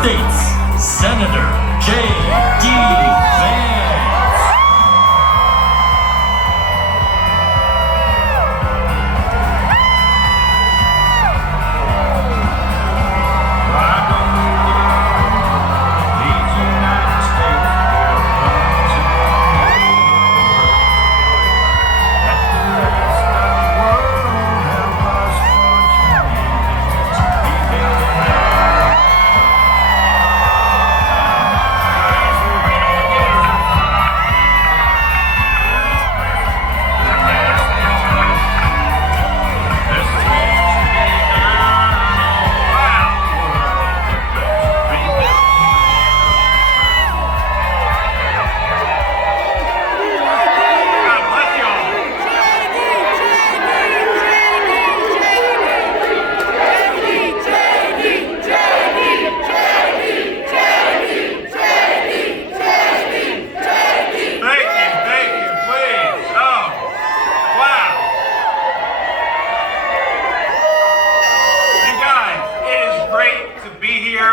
States, Senator JD Vance.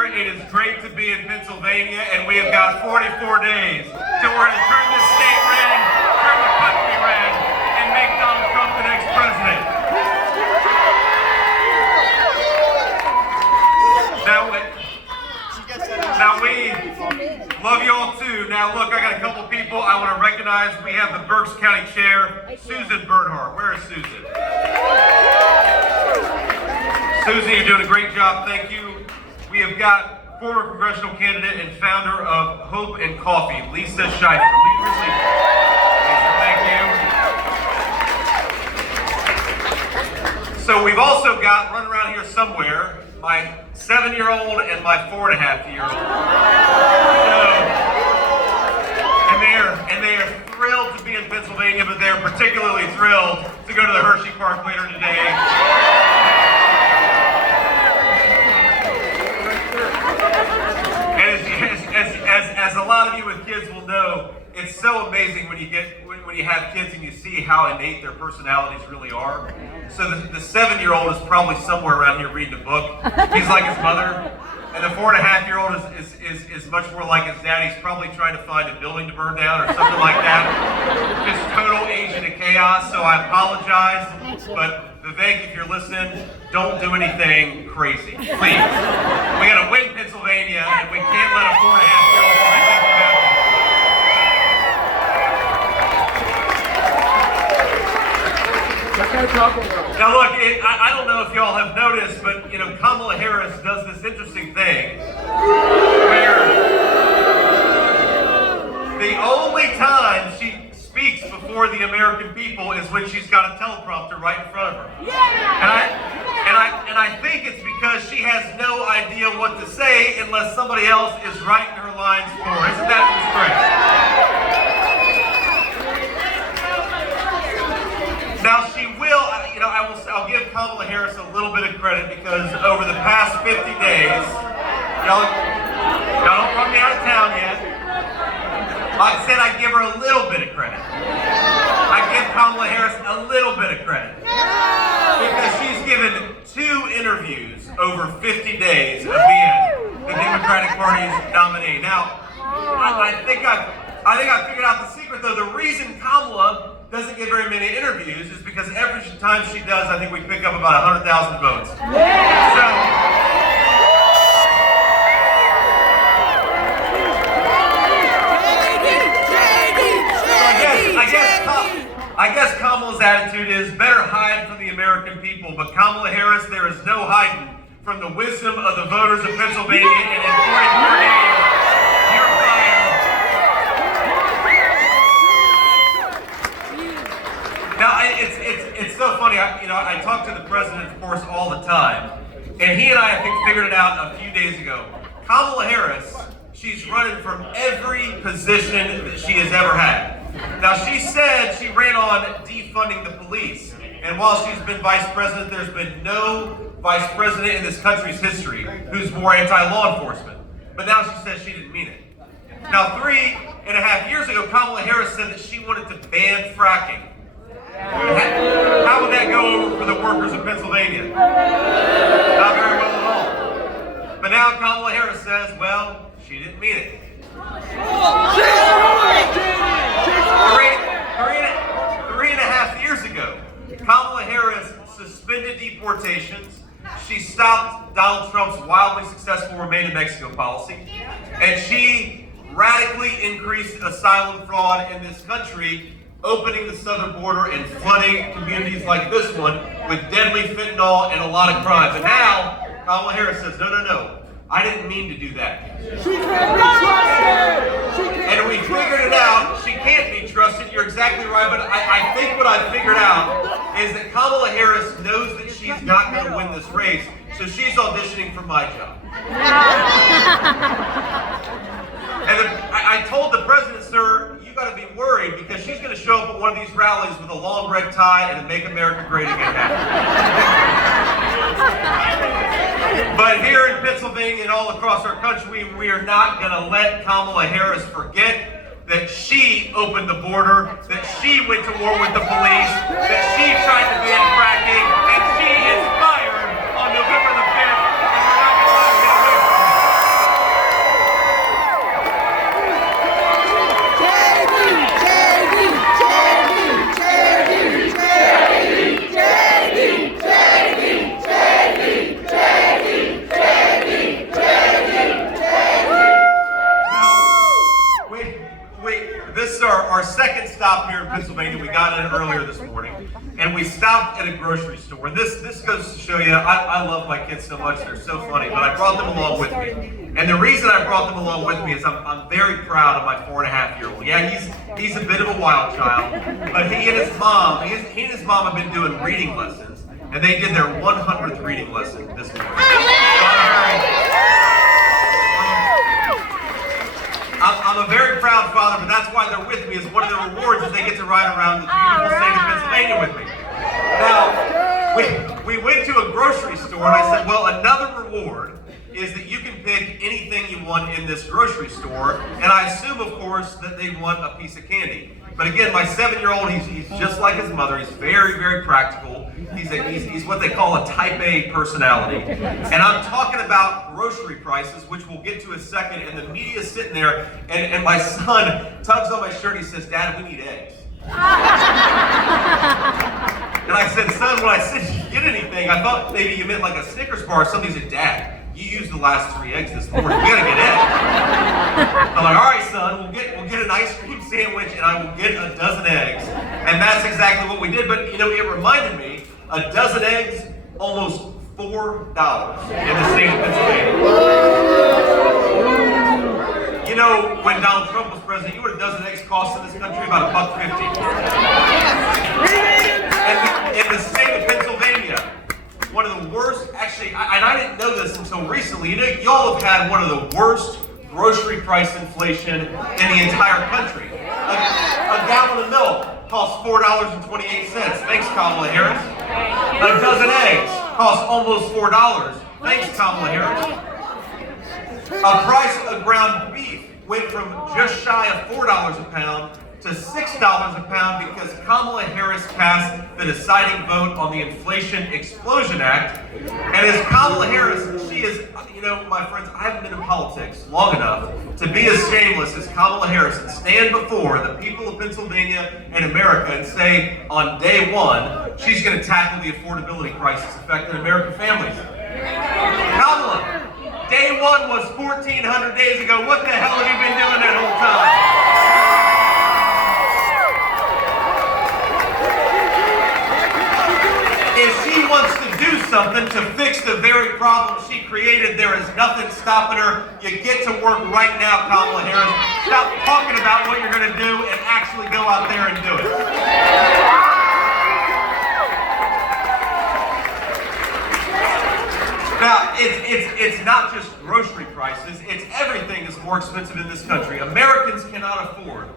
It is great to be in Pennsylvania, and we have got 44 days till we're going to turn this state red, turn the country red, and make Donald Trump the next president. Now we love you all too. Now look, I got a couple people I want to recognize. We have the Berks County Chair, Susan Bernhardt. Where is Susan? Susan, you're doing a great job. Thank you. We have got former congressional candidate and founder of Hope and Coffee, Lisa Schiffer. Lisa, thank you. So we've also got, running around here somewhere, my 7-year-old and my 4.5-year-old. And they are thrilled to be in Pennsylvania, but they're particularly thrilled to go to the Hershey Park later today. As a lot of you with kids will know, it's so amazing when you have kids and you see how innate their personalities really are. So the 7-year-old is probably somewhere around here reading a book. He's like his mother. And the 4.5-year-old is much more like his dad. He's probably trying to find a building to burn down or something like that. Just total Asian and chaos, so I apologize. But Vivek, if you're listening, don't do anything crazy, please. We gotta win Pennsylvania, and we can't let a 4.5-year-old do anything happen. Now look, I don't know if y'all have noticed, but you know, Kamala Harris does this interesting thing where the only time she speaks before the American people is when she's got a teleprompter right in front of her. And I think it's because she has no idea what to say unless somebody else is writing her lines for her. Isn't that just great? Now she will, you know, I'll give Kamala Harris a little bit of credit because over the past 50 days, y'all don't run me out of town yet. Like I said, I give her a little bit of credit. I give Kamala Harris a little bit of credit because she's given 2 interviews over 50 days of being the Democratic Party's nominee. Now, I think I've figured out the secret though. The reason Kamala doesn't get very many interviews is because every time she does, I think we pick up about 100,000 votes. I guess Kamala's attitude is better hide from the American people, but Kamala Harris, there is no hiding from the wisdom of the voters of Pennsylvania, and in 44 days, you're fired. Now, it's so funny. I talk to the president, of course, all the time, and he and I think, figured it out a few days ago. Kamala Harris, she's running from every position that she has ever had. Now, she said she ran on defunding the police, and while she's been vice president, there's been no vice president in this country's history who's more anti-law enforcement. But now she says she didn't mean it. Now, 3.5 years ago, Kamala Harris said that she wanted to ban fracking. How would that go over for the workers of Pennsylvania? Not very well at all. But now Kamala Harris says, well, she didn't mean it. Three and a half years ago, Kamala Harris suspended deportations. She stopped Donald Trump's wildly successful Remain in Mexico policy. And she radically increased asylum fraud in this country, opening the southern border and flooding communities like this one with deadly fentanyl and a lot of crime. But now, Kamala Harris says, no, I didn't mean to do that. She can't be trusted! And we figured it out. She can't be trusted. You're exactly right. But I think what I figured out is that Kamala Harris knows that she's not going to win this race, so she's auditioning for my job. And I told the president, sir, you got to be worried because she's going to show up at one of these rallies with a long red tie and a Make America Great Again hat. But here in Pennsylvania and all across our country, we are not going to let Kamala Harris forget that she opened the border, that she went to war with the police, that she tried to ban fracking, and she is fired on November the 5th, and we're not going to let her get away from it. This is our second stop here in Pennsylvania. We got in earlier this morning, and we stopped at a grocery store. And this goes to show you, I love my kids so much. They're so funny, but I brought them along with me. And the reason I brought them along with me is I'm very proud of my 4.5-year-old. Yeah, he's a bit of a wild child, but he and his mom have been doing reading lessons, and they did their 100th reading lesson this morning. I'm a very proud father, but that's why they're with me. Is one of the rewards is they get to ride around the beautiful state of Pennsylvania with me. Now, we went to a grocery store, and I said, well, another reward is that you can pick anything you want in this grocery store, and I assume, of course, that they want a piece of candy. But again, my 7-year-old, he's just like his mother. He's very, very practical. He's what they call a type A personality. And I'm talking about grocery prices, which we'll get to in a second, and the media's sitting there, and my son tugs on my shirt, he says, Dad, we need eggs. And I said, son, when I said you get anything, I thought maybe you meant like a Snickers bar or something. He said, Dad, you used the last 3 eggs this morning. We gotta get eggs. I'm like, all right, son, we'll get an ice cream sandwich and I will get a dozen eggs. And that's exactly what we did. But you know, it reminded me, a dozen eggs, almost $4 in the state of Pennsylvania. You know, when Donald Trump was president, you know what a dozen eggs cost in this country? About $1.50. In the state of Pennsylvania, one of the worst, actually, and I didn't know this until recently, you know, y'all have had one of the worst grocery price inflation in the entire country. A gallon of milk costs $4.28. Thanks, Kamala Harris. A dozen eggs costs almost $4. Thanks, Kamala Harris. A price of ground beef went from just shy of $4 a pound to $6 a pound because Kamala Harris passed the deciding vote on the Inflation Explosion Act. And as Kamala Harris, she is, you know, my friends, I haven't been in politics long enough to be as shameless as Kamala Harris and stand before the people of Pennsylvania and America and say on day one, she's going to tackle the affordability crisis affecting American families. Kamala, day one was 1,400 days ago. What the hell have you been doing that whole time? If she wants to do something to fix the very problem she created, there is nothing stopping her. You get to work right now, Kamala Harris. Stop talking about what you're going to do and actually go out there and do it. Now, it's not just grocery prices. It's everything that's more expensive in this country. Americans cannot afford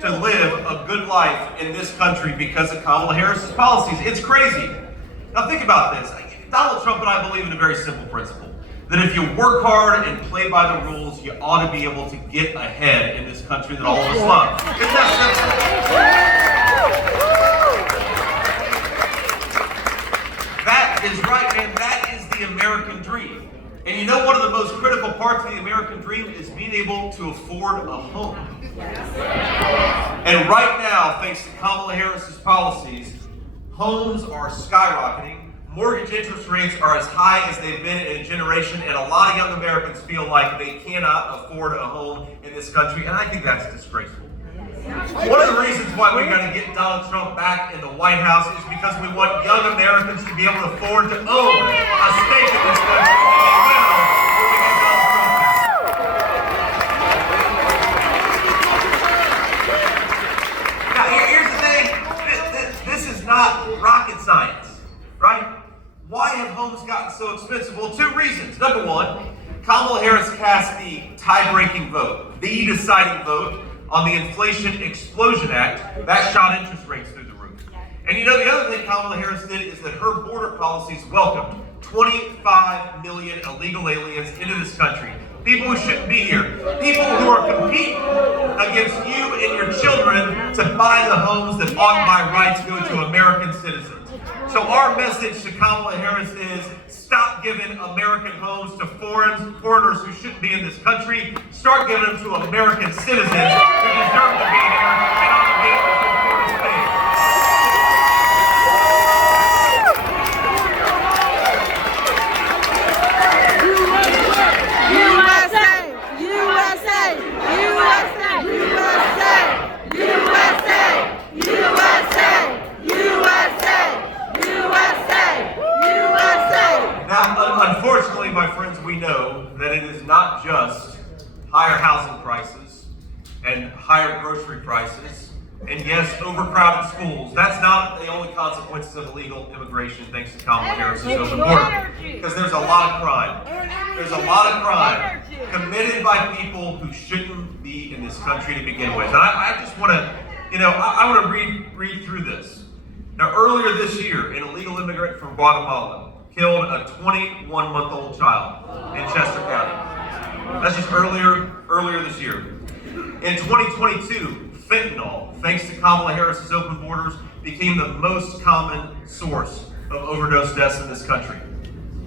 to live a good life in this country because of Kamala Harris's policies. It's crazy. Now think about this. Donald Trump and I believe in a very simple principle. That if you work hard and play by the rules, you ought to be able to get ahead in this country that all of us love. It's that simple. That is right, man. That is the American dream. And you know one of the most critical parts of the American dream is being able to afford a home. And right now, thanks to Kamala Harris's policies, homes are skyrocketing. Mortgage interest rates are as high as they've been in a generation, and a lot of young Americans feel like they cannot afford a home in this country, and I think that's disgraceful. One of the reasons why we're going to get Donald Trump back in the White House is because we want young Americans to be able to afford to own a stake in this country, and they will when we get Donald Trump back. Now, here's the thing. This is not rocket science, right? Why have homes gotten so expensive? Well, two reasons. Number one, Kamala Harris cast the tie-breaking vote, the deciding vote on the Inflation Explosion Act. That shot interest rates through the roof. And you know, the other thing Kamala Harris did is that her border policies welcomed 25 million illegal aliens into this country. People who shouldn't be here. People who are competing against you and your children to buy the homes that ought by rights go to American citizens. So our message to Kamala Harris is stop giving American homes to foreigners who shouldn't be in this country. Start giving them to American citizens who deserve to be here and ought to be able to afford to stay. Unfortunately, my friends, we know that it is not just higher housing prices and higher grocery prices and, yes, overcrowded schools. That's not the only consequences of illegal immigration thanks to Kamala Harris's open border. Because there's a lot of crime. There's a lot of crime committed by people who shouldn't be in this country to begin with. And I just want to, I want to read through this. Now, earlier this year, an illegal immigrant from Guatemala killed a 21-month-old child in Chester County. That's just earlier this year. In 2022, fentanyl, thanks to Kamala Harris's open borders, became the most common source of overdose deaths in this country.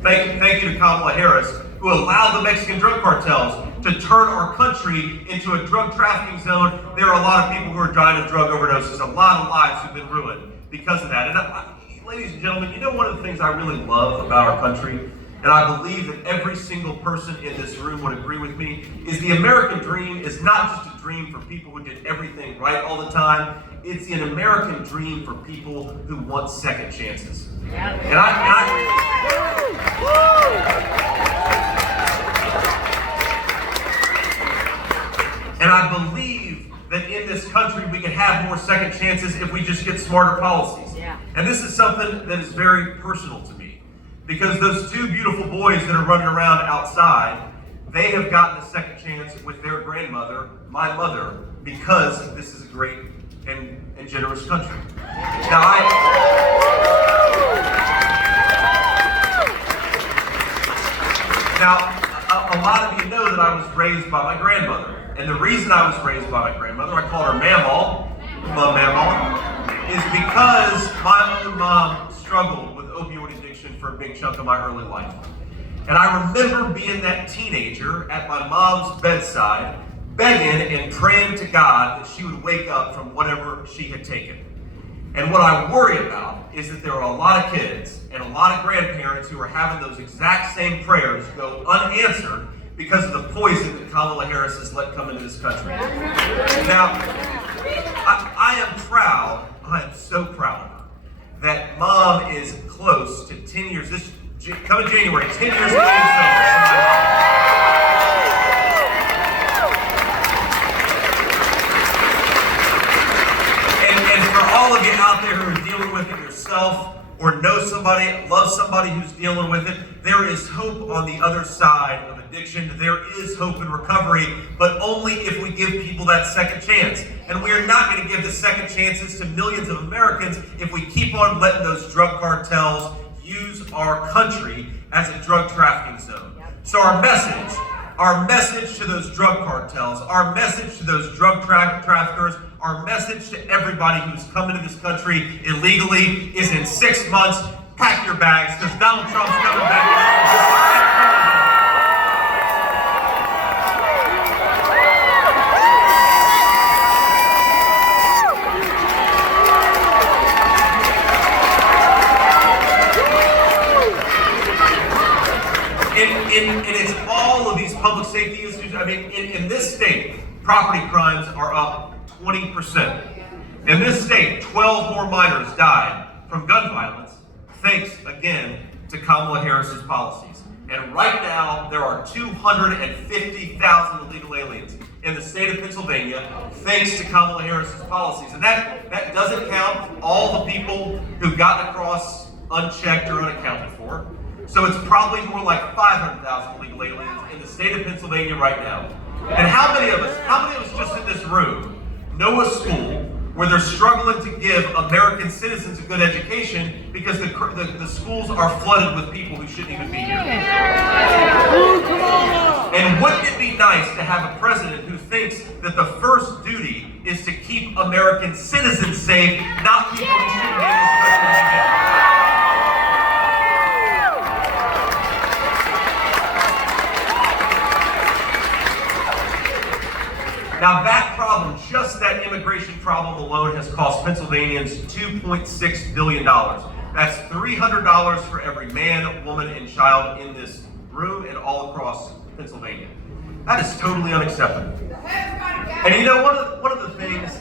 Thank you to Kamala Harris, who allowed the Mexican drug cartels to turn our country into a drug trafficking zone. There are a lot of people who are dying of drug overdoses, a lot of lives who've been ruined because of that. And ladies and gentlemen, you know one of the things I really love about our country, and I believe that every single person in this room would agree with me, is the American dream is not just a dream for people who did everything right all the time. It's an American dream for people who want second chances. And I believe that in this country we can have more second chances if we just get smarter policies. And this is something that is very personal to me, because those two beautiful boys that are running around outside, they have gotten a second chance with their grandmother, my mother, because this is a great and generous country. Now, a lot of you know that I was raised by my grandmother. And the reason I was raised by my grandmother, I called her Mamaw, is because my own mom struggled with opioid addiction for a big chunk of my early life. And I remember being that teenager at my mom's bedside, begging and praying to God that she would wake up from whatever she had taken. And what I worry about is that there are a lot of kids and a lot of grandparents who are having those exact same prayers go unanswered because of the poison that Kamala Harris has let come into this country. Now, I am proud, I am so proud of her, that Mom is close to 10 years, this coming January, 10 years of age. And for all of you out there who are dealing with it yourself, or know somebody, love somebody who's dealing with it, there is hope on the other side of addiction. There is hope in recovery, but only if we give people that second chance. And we are not going to give the second chances to millions of Americans if we keep on letting those drug cartels use our country as a drug trafficking zone. So our message to those drug cartels, our message to those drug traffickers, our message to everybody who's come into this country illegally is in 6 months, pack your bags, because Donald Trump's coming back. public safety issues. I mean, in this state, property crimes are up 20%. In this state, 12 more minors died from gun violence, thanks again to Kamala Harris's policies. And right now, there are 250,000 illegal aliens in the state of Pennsylvania, thanks to Kamala Harris's policies. And that doesn't count all the people who got across unchecked or unaccounted for. So it's probably more like 500,000 illegal aliens in the state of Pennsylvania right now. And how many of us just in this room know a school where they're struggling to give American citizens a good education because the schools are flooded with people who shouldn't even be here? And wouldn't it be nice to have a president who thinks that the first duty is to keep American citizens safe, not people who shouldn't be able to? Now that problem, just that immigration problem alone, has cost Pennsylvanians $2.6 billion. That's $300 for every man, woman, and child in this room and all across Pennsylvania. That is totally unacceptable. And you know, one of the things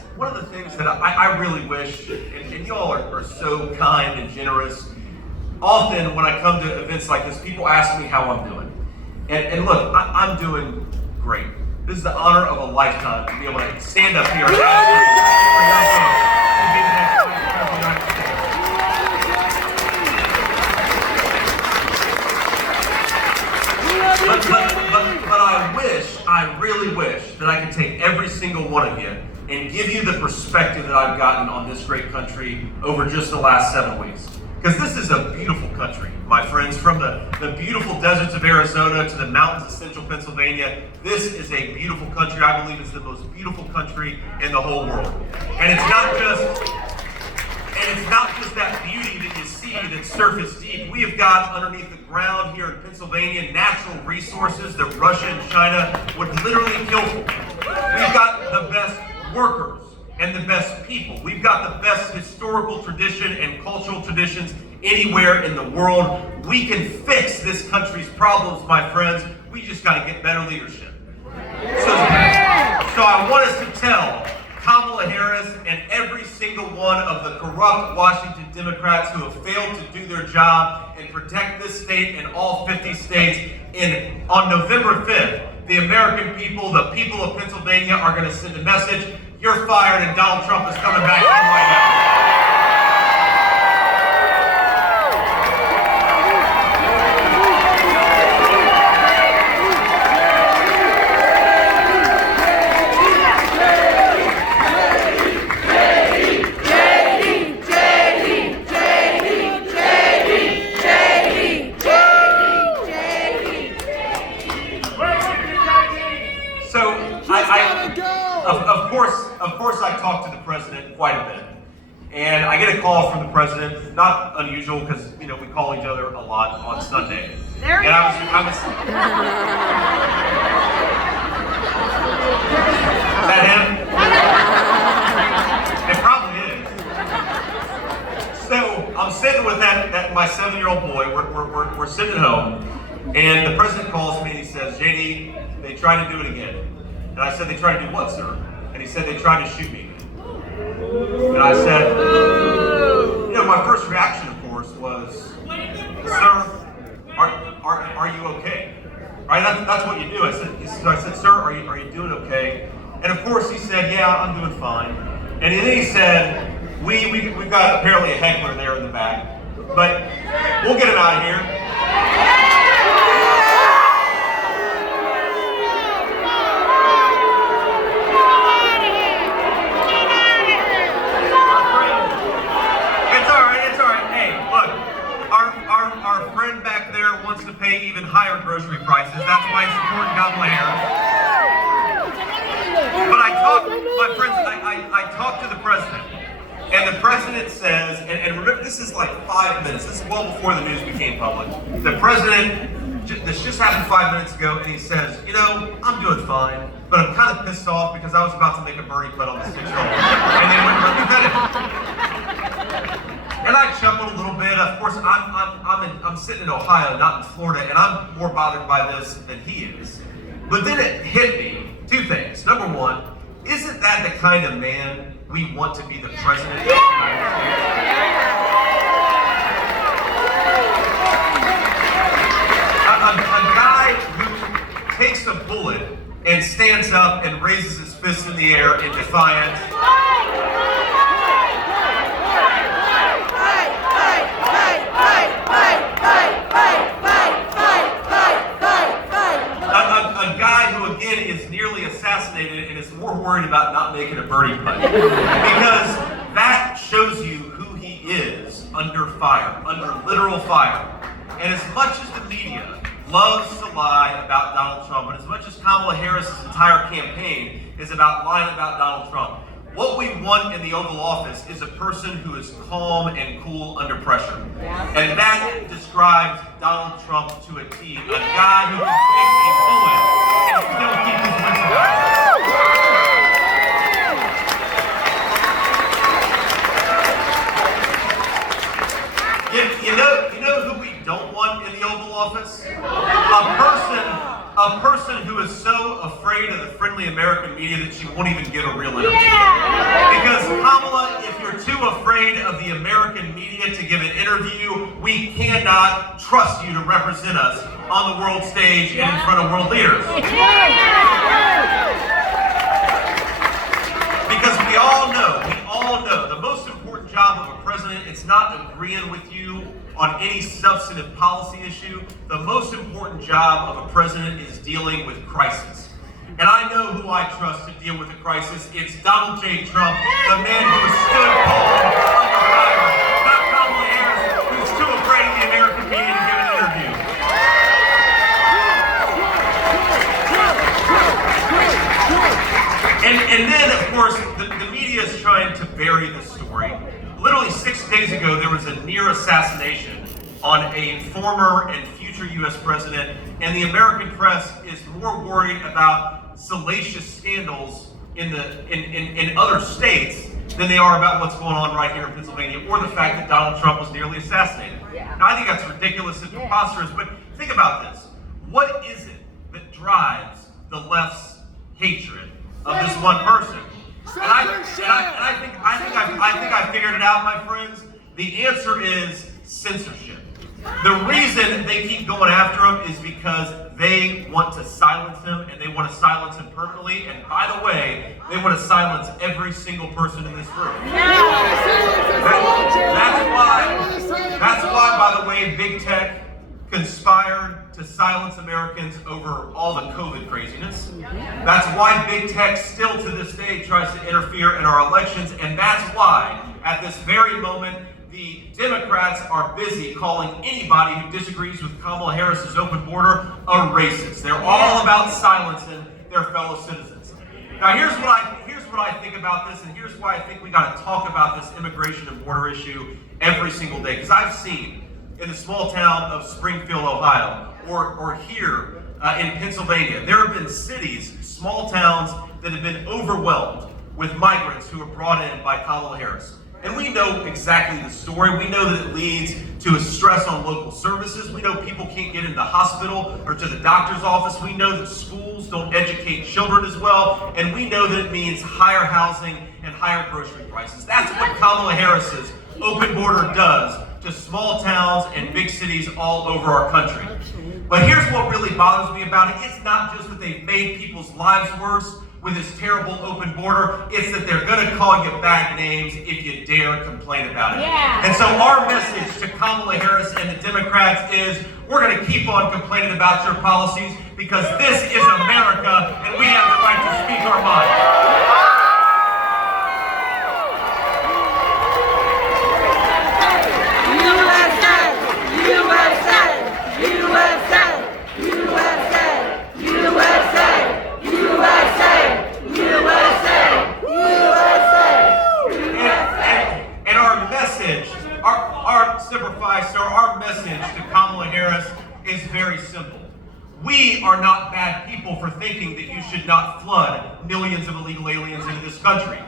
that I really wish, and you all are so kind and generous. Often when I come to events like this, people ask me how I'm doing. And look, I'm doing great. This is the honor of a lifetime to be able to stand up here and ask you for your vote to be the next president of the United States. But I really wish that I could take every single one of you and give you the perspective that I've gotten on this great country over just the last 7 weeks. Because this is a beautiful country, my friends. From the beautiful deserts of Arizona to the mountains of central Pennsylvania, this is a beautiful country. I believe it's the most beautiful country in the whole world. And it's not just that beauty that you see that's surface deep. We have got underneath the ground here in Pennsylvania natural resources that Russia and China would literally kill for. We've got the best workers and the best people. We've got the best historical tradition and cultural traditions anywhere in the world. We can fix this country's problems, my friends. We just got to get better leadership. So I want us to tell Kamala Harris and every single one of the corrupt Washington Democrats who have failed to do their job and protect this state and all 50 states. On November 5th, the American people, the people of Pennsylvania, are going to send a message. You're fired and Donald Trump is coming back to the White House. Of course, I talked to the president quite a bit, and I get a call from the president. Not unusual because we call each other a lot on Sunday. There he is. Is that him? It probably is. So I'm sitting with my 7-year-old boy. We're sitting at home, and the president calls me and he says, "JD, they tried to do it again." And I said, "They tried to do what, sir?" And he said, "They tried to shoot me." And I said, my first reaction, of course, was, "Sir, are you okay?" Right? That's what you do. I said, "Sir, are you doing okay?" And of course he said, "Yeah, I'm doing fine." And then he said, we've got apparently a heckler there in the back, but we'll get him out of here. Our friend back there wants to pay even higher grocery prices. That's why he's supporting Kamala Harris. But I talked to the president, and the president says, and remember, this is like 5 minutes. This is well before the news became public. The president, this just happened 5 minutes ago, and he says, I'm doing fine, but I'm kind of pissed off because I was about to make a birdie putt on the 6-hole, and they wouldn't let me hit it. And I chuckled a little bit. Of course, I'm sitting in Ohio, not in Florida, and I'm more bothered by this than he is. But then it hit me, two things. Number one, isn't that the kind of man we want to be the president of the United States? A guy who takes a bullet and stands up and raises his fist in the air in defiance. A guy who again is nearly assassinated and is more worried about not making a birdie putt. Because that shows you who he is under fire, under literal fire. And as much as the media loves to lie about Donald Trump, and as much as Kamala Harris's entire campaign is about lying about Donald Trump, what we want in the Oval Office is a person who is calm and cool under pressure. And that describes Donald Trump to a T. A guy who can take a bullet and still keep his wits about him. You know who we don't want in the Oval Office? A person who is so afraid of the friendly American media that she won't even give a real interview. Because Kamala, if you're too afraid of the American media to give an interview, we cannot trust you to represent us on the world stage and in front of world leaders. Because we all know, the most important job of a president is not agreeing with you on any substantive policy issue. The most important job of a president is dealing with crisis. And I know who I trust to deal with a crisis. It's Donald J. Trump, the man who has stood calm under fire, not Kamala Harris, who's too afraid of the American media to give an interview. And then, of course, the media is trying to bury the story. Literally 6 days ago, there was a near assassination on a former and future U.S. president, and the American press is more worried about salacious scandals in other states than they are about what's going on right here in Pennsylvania, or the fact that Donald Trump was nearly assassinated. Now, I think that's ridiculous and preposterous, but think about this. What is it that drives the left's hatred of this one person? And I think I figured it out, my friends. The answer is censorship. The reason they keep going after him is because they want to silence him, and they want to silence him permanently. And by the way, they want to silence every single person in this room. That's why, by the way, big tech conspired to silence Americans over all the COVID craziness. That's why big tech still to this day tries to interfere in our elections, and that's why at this very moment the Democrats are busy calling anybody who disagrees with Kamala Harris's open border a racist. They're all about silencing their fellow citizens. Now here's what I think about this, and here's why I think we got to talk about this immigration and border issue every single day. Because I've seen in the small town of Springfield, Ohio, or here in Pennsylvania, there have been cities, small towns that have been overwhelmed with migrants who are brought in by Kamala Harris. And we know exactly the story. We know that it leads to a stress on local services. We know people can't get into the hospital or to the doctor's office. We know that schools don't educate children as well. And we know that it means higher housing and higher grocery prices. That's what Kamala Harris's open border does to small towns and big cities all over our country. But here's what really bothers me about it. It's not just that they've made people's lives worse with this terrible open border, it's that they're going to call you bad names if you dare complain about it. And so our message to Kamala Harris and the Democrats is, we're going to keep on complaining about your policies because this is America and we have the right to speak our mind. Our message to Kamala Harris is very simple. We are not bad people for thinking that you should not flood millions of illegal aliens into this country.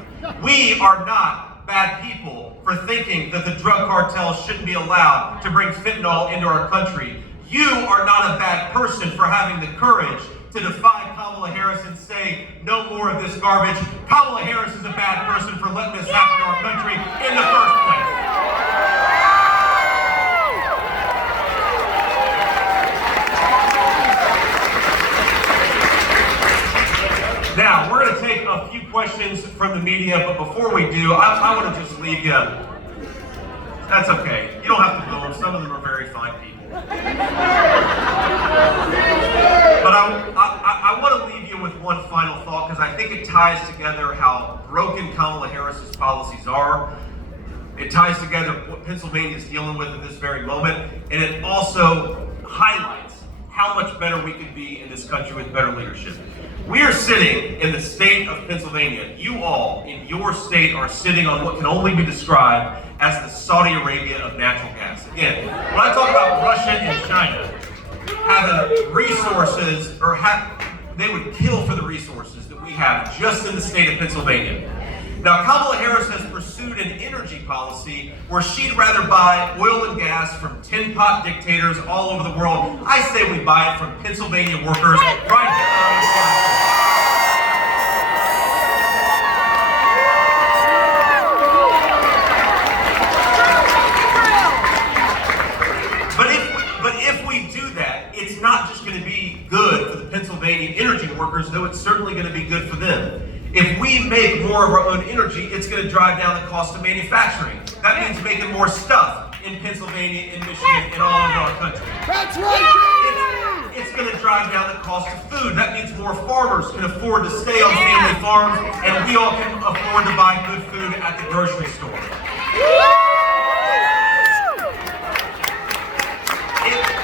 We are not bad people for thinking that the drug cartels shouldn't be allowed to bring fentanyl into our country. You are not a bad person for having the courage to defy Kamala Harris and say, no more of this garbage. Kamala Harris is a bad person for letting this happen to our country in the first place. Now, we're going to take a few questions from the media, but before we do, I want to just leave you. That's okay. You don't have to know them. Some of them are very fine people. But I want to leave you with one final thought, because I think it ties together how broken Kamala Harris's policies are. It ties together what Pennsylvania is dealing with at this very moment, and it also highlights how much better we could be in this country with better leadership. We are sitting in the state of Pennsylvania. You all in your state are sitting on what can only be described as the Saudi Arabia of natural gas. Again, when I talk about Russia and China having resources, they would kill for the resources that we have just in the state of Pennsylvania. Now, Kamala Harris has pursued an energy policy where she'd rather buy oil and gas from tin pot dictators all over the world. I say we buy it from Pennsylvania workers right here on the side. But if we do that, it's not just going to be good for the Pennsylvania energy workers, though it's certainly going to be good for them. If we make more of our own energy, it's going to drive down the cost of manufacturing. That means making more stuff in Pennsylvania, in Michigan, and all over our country. That's right, It's going to drive down the cost of food. That means more farmers can afford to stay on family farms, and we all can afford to buy good food at the grocery store.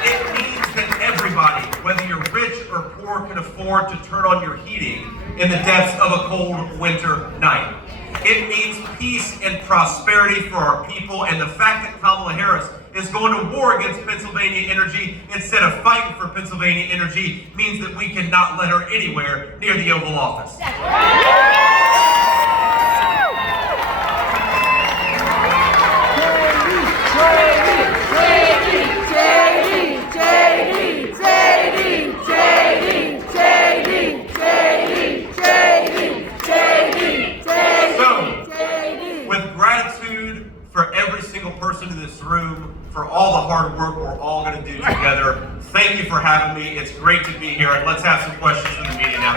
It means that everybody, whether you're rich or poor, can afford to turn on your heating in the depths of a cold winter night. It means peace and prosperity for our people, and the fact that Kamala Harris is going to war against Pennsylvania energy instead of fighting for Pennsylvania energy means that we cannot let her anywhere near the Oval Office. Person in this room, for all the hard work we're all going to do together. Thank you for having me. It's great to be here, and let's have some questions from the media now.